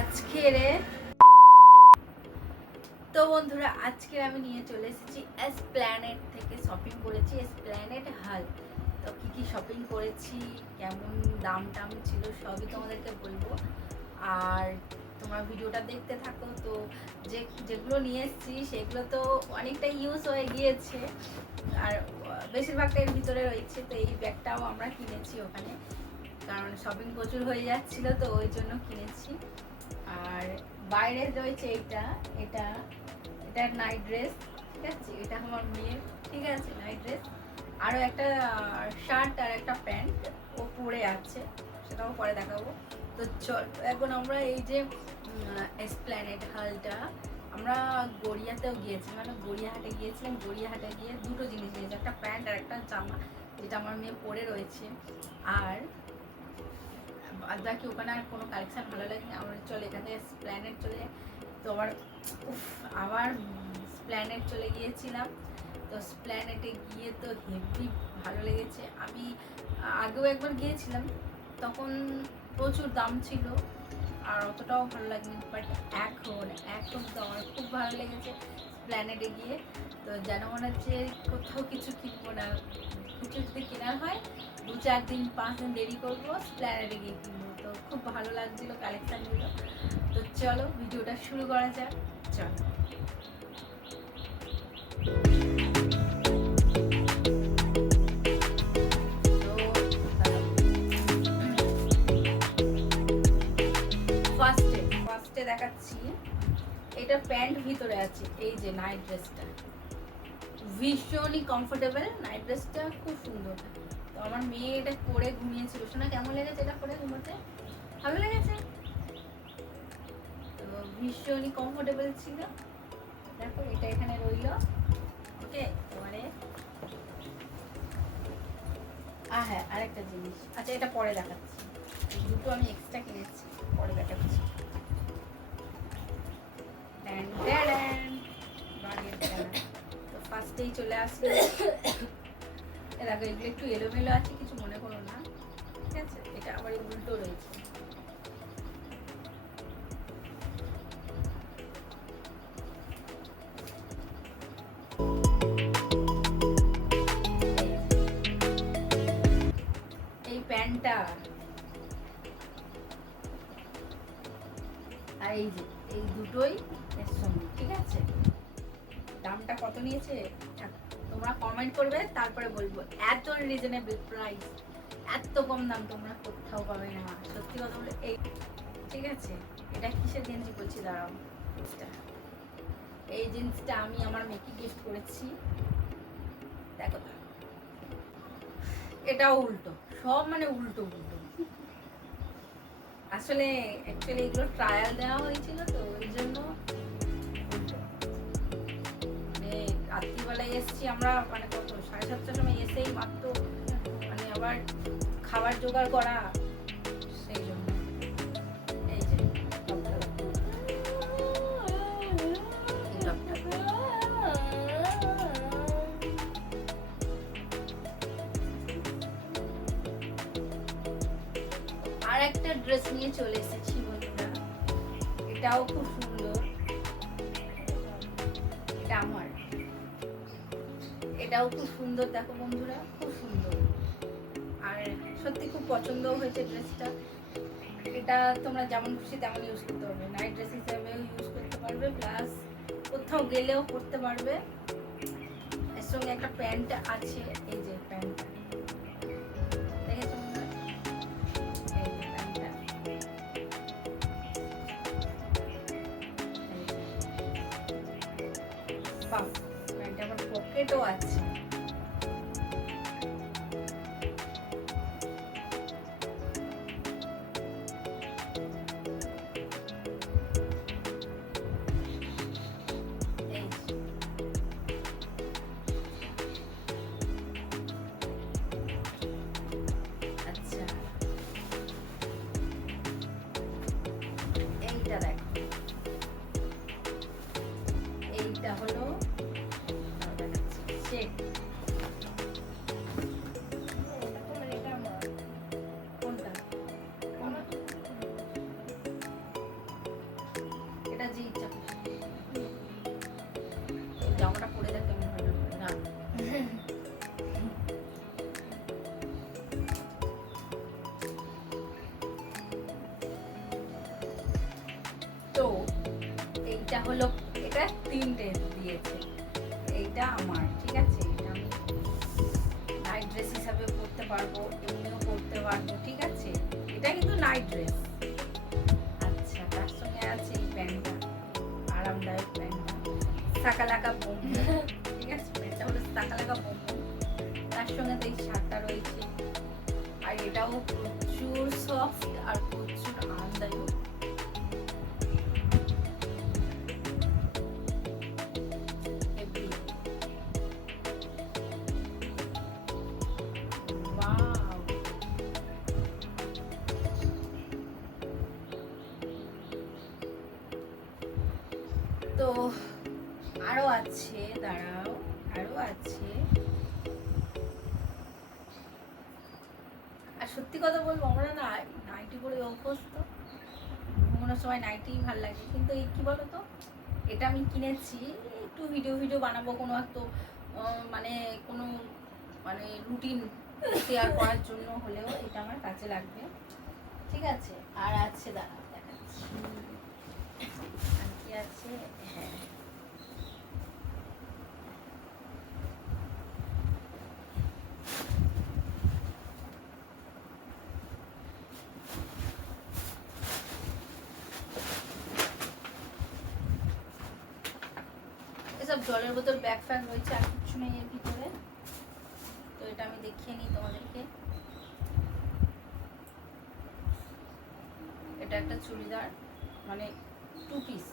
আজকে তো বন্ধুরা আজকে আমি নিয়ে চলে এসেছি এসপ্ল্যানেড থেকে শপিং করেছি এসপ্ল্যানেড হল। তো কি কি শপিং করেছি, কেমন দাম টাম ছিল সবই তোমাদেরকে বলবো, আর তোমরা ভিডিওটা দেখতে থাকো। তো যেগুলো নিয়ে এসেছি সেগুলো তো অনেকটা ইউজ হয়ে গিয়েছে আর বেশিরভাগটা এর ভিতরে রয়েছে। তো এই ব্যাগটাও আমরা কিনেছি ওখানে, কারণ শপিং প্রচুর হয়ে যাচ্ছিল তো ওই জন্য কিনেছি। আর বাইরে রয়েছে এটা এটা এটা নাইট ড্রেস, ঠিক আছে, এটা আমার মেয়ের, ঠিক আছে, নাইট ড্রেস। আরও একটা শার্ট আর একটা প্যান্ট ও পরে আছে, সেটাও পরে দেখাবো। তো চল এখন আমরা এই যে এসপ্ল্যানেড হলটা, আমরা গড়িয়াতেও গিয়েছিলাম, মানে গড়িয়াহাটে গিয়েছিলাম। গড়িয়াহাটে গিয়ে দুটো জিনিস নিয়েছি, একটা প্যান্ট আর একটা জামা, যেটা আমার মেয়ে পরে রয়েছে। আর বাদ বাকি ওখানে আর কোনো কালেকশান ভালো লাগেনি। আমরা চলে এখান থেকে স্প্ল্যানেড চলে যাই। তো আবার স্প্ল্যানেড চলে গিয়েছিলাম। তো স্প্ল্যানেডে গিয়ে তো হেভি ভালো লেগেছে। আমি আগেও একবার গিয়েছিলাম, তখন প্রচুর দাম ছিল আর অতটাও ভালো লাগেনি, বাট এখন তো আমার খুব ভালো লেগেছে স্প্ল্যানেডে গিয়ে। তো যেন মনে হচ্ছে কোথাও কিছু কিনবো না, কিছু যদি কেনার হয় 2-4 দিন 5 দিন দেরি করবো, স্প্ল্যানেডে গিয়ে কিনবো। তো খুব ভালো লাগছিলো কালেকশানগুলো। তো চলো ভিডিওটা শুরু করা যাক। চলো ফার্স্টে দেখাচ্ছি, এটা প্যান্ট ভিতরে আছে। এই যে নাইট ড্রেসটা ভীষণই কমফোর্টেবল, নাইট ড্রেসটা খুব সুন্দর। তো আমার মেয়ে এটা পরে ঘুমিয়েছিল। শোনা কেমন লেগেছে এটা পরে ঘুমোতে? ভালো লেগেছে? তো ভীষণই কমফোর্টেবল ছিল। দেখো এটা এখানে রইল, ওকে। এবারে হ্যাঁ, আরেকটা জিনিস, আচ্ছা এটা পরে দেখাচ্ছি, দুটো আমি এক্সট্রা কিনেছি, পরে দেখাচ্ছি। তো ফার্স্টেই চলে আসি, দেখো এগুলো একটু এলোমেলো আছে, কিছু মনে করো না, ঠিক আছে। এটা আবার উল্টো রয়েছে। এই প্যান্টটা আর এই যে এই দুটোই এর সঙ্গে, ঠিক আছে। দামটা কত নিয়েছে তোমরা কমেন্ট করবে, তারপরে বলবো। এত রিজনেবল প্রাইস, এত কম দাম তোমরা কোথাও পাবে না, সত্যি কথা বলে। এই ঠিক আছে, এটা কিসের গেঞ্জি বলছি দাঁড়াও। এই জিন্সটা আমি আমার মেয়েকে গিফট করেছি, দেখো। এটাও উল্টো, সব মানে উল্টো উল্টো। আসলে অ্যাকচুয়ালি এগুলো ট্রায়াল দেওয়া হয়েছিল, তো ওই জন্য রাত্রিবেলায় এসছি আমরা, মানে কত 7:30টার সময় এসেই মাত্র, মানে আবার খাবার জোগাড় করা, সেই জন্য। এই যে আর একটা ড্রেস নিয়ে চলে এসেছি বন্ধুরা, এটাও খুব সুন্দর। এটা আমার, এটাও খুব সুন্দর, দেখো বন্ধুরা, খুব সুন্দর। আর সত্যি খুব পছন্দও হয়েছে ড্রেসটা। এটা তোমরা যেমন খুশি তেমন ইউজ করতে পারবে, নাইট ড্রেস হিসেবেও ইউজ করতে পারবে, প্লাস কোথাও গেলেও পরতে পারবে। এর সঙ্গে একটা প্যান্ট আছে, এই যে প্যান্টটা দেখেছো বন্ধুরা, এই যে প্যান্টটা, বাহ, প্যান্টে আবার পকেটও আছে। এইটা দেখো, এইটা হলো চেক, যে ইচ্ছা জামাটা পরে দেখ কেমন ভালো না। তো এইটা হলো, এটা 3টে দিয়েছে, এইটা আমার, ঠিক আছে, এটা আমি নাইট ড্রেস হিসাবে পরতে পারবো, এমনিও পরতে পারবো, ঠিক আছে, এটা কিন্তু নাইট ড্রেস। আচ্ছা, তার সঙ্গে আছে এই প্যান্টটা, আরামদায়ক প্যান্টটা, সাকালাকা বোম, ঠিক আছে, প্যান্টটা হলো সাকালাকা বোম। তার সঙ্গে তো এই শার্টটা রয়েছে, আর এটাও প্রচুর সফট আর প্রচুর আরামদায়ক। তো আরো আছে, দাঁড়াও, আরো আছে। আর সত্যি কথা বলবো, আমরা না নাইটি পরে অভ্যস্ত, ঘুমানোর সময় নাইটি ভাল লাগে, কিন্তু এই কি বলতো, এটা আমি কিনেছি একটু ভিডিও বানাবো, কোনো একটা মানে কোনো মানে রুটিন শেয়ার করার জন্য হলেও এটা আমার কাজে লাগবে, ঠিক আছে। আর আছে, দাঁড়াও দেখাচ্ছি, আর কি আছে, হ্যাঁ, এসব জলের বোতল, ব্যাগ ফ্যাগ রয়েছে, আর কিছু নেই এর ভিতরে। তো এটা আমি দেখিয়ে নিই তোমাদেরকে। এটা একটা চুড়িদার, মানে 2 পিস,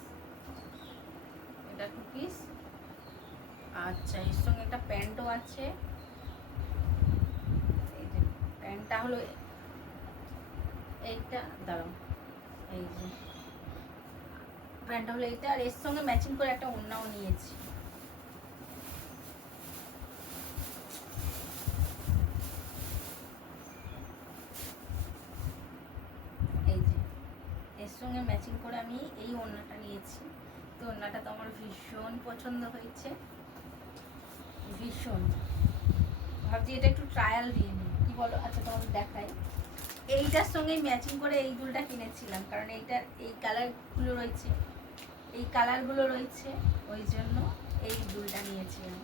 এটা 2 পিস। আচ্ছা, এর সঙ্গে একটা প্যান্টও আছে। এই যে প্যান্টটা হলো এইটা, দাঁড়াও, এই যে প্যান্টটা হলো এইটা, আর এর সঙ্গে ম্যাচিং করে একটা ওড়নাও নিয়েছি। এই যে এর সঙ্গে ম্যাচিং করে আমি এই ওড়নাটা নিয়েছি। তো ওড়নাটা তো আমার ভীষণ পছন্দ হয়েছে, ভীষণ। ভাবছি এটা একটু ট্রায়াল দিয়ে নিই, কি বলো? আচ্ছা, তোমাদের দেখাই। এইটার সঙ্গে ম্যাচিং করে এই দুলটা কিনেছিলাম, কারণ এইটার এই কালারগুলো রয়েছে, এই কালারগুলো রয়েছে, ওই জন্য এই দুলটা নিয়েছিলাম।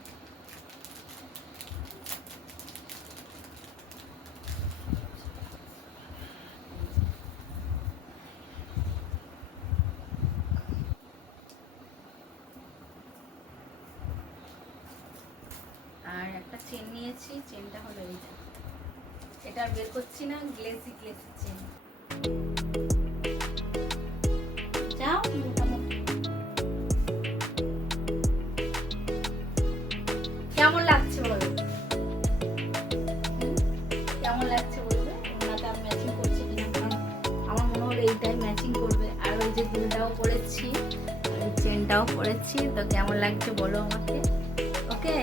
আর একটা চেন নিয়েছি, চেনটা হলো এইটা, এটা আর বের করছি না, গ্লেসি চেন। যাও, মোটামুটি কেমন লাগছে বলো, কেমন লাগছে বলবে? ওনাটা আমি ম্যাচিং করছি কিনা, কারণ আমার মনে হলো এইটাই ম্যাচিং করবে। আর ওই যে দুলটাও পরেছি, চেনটাও পরেছি, তো কেমন লাগছে বলো আমাকে, ওকে।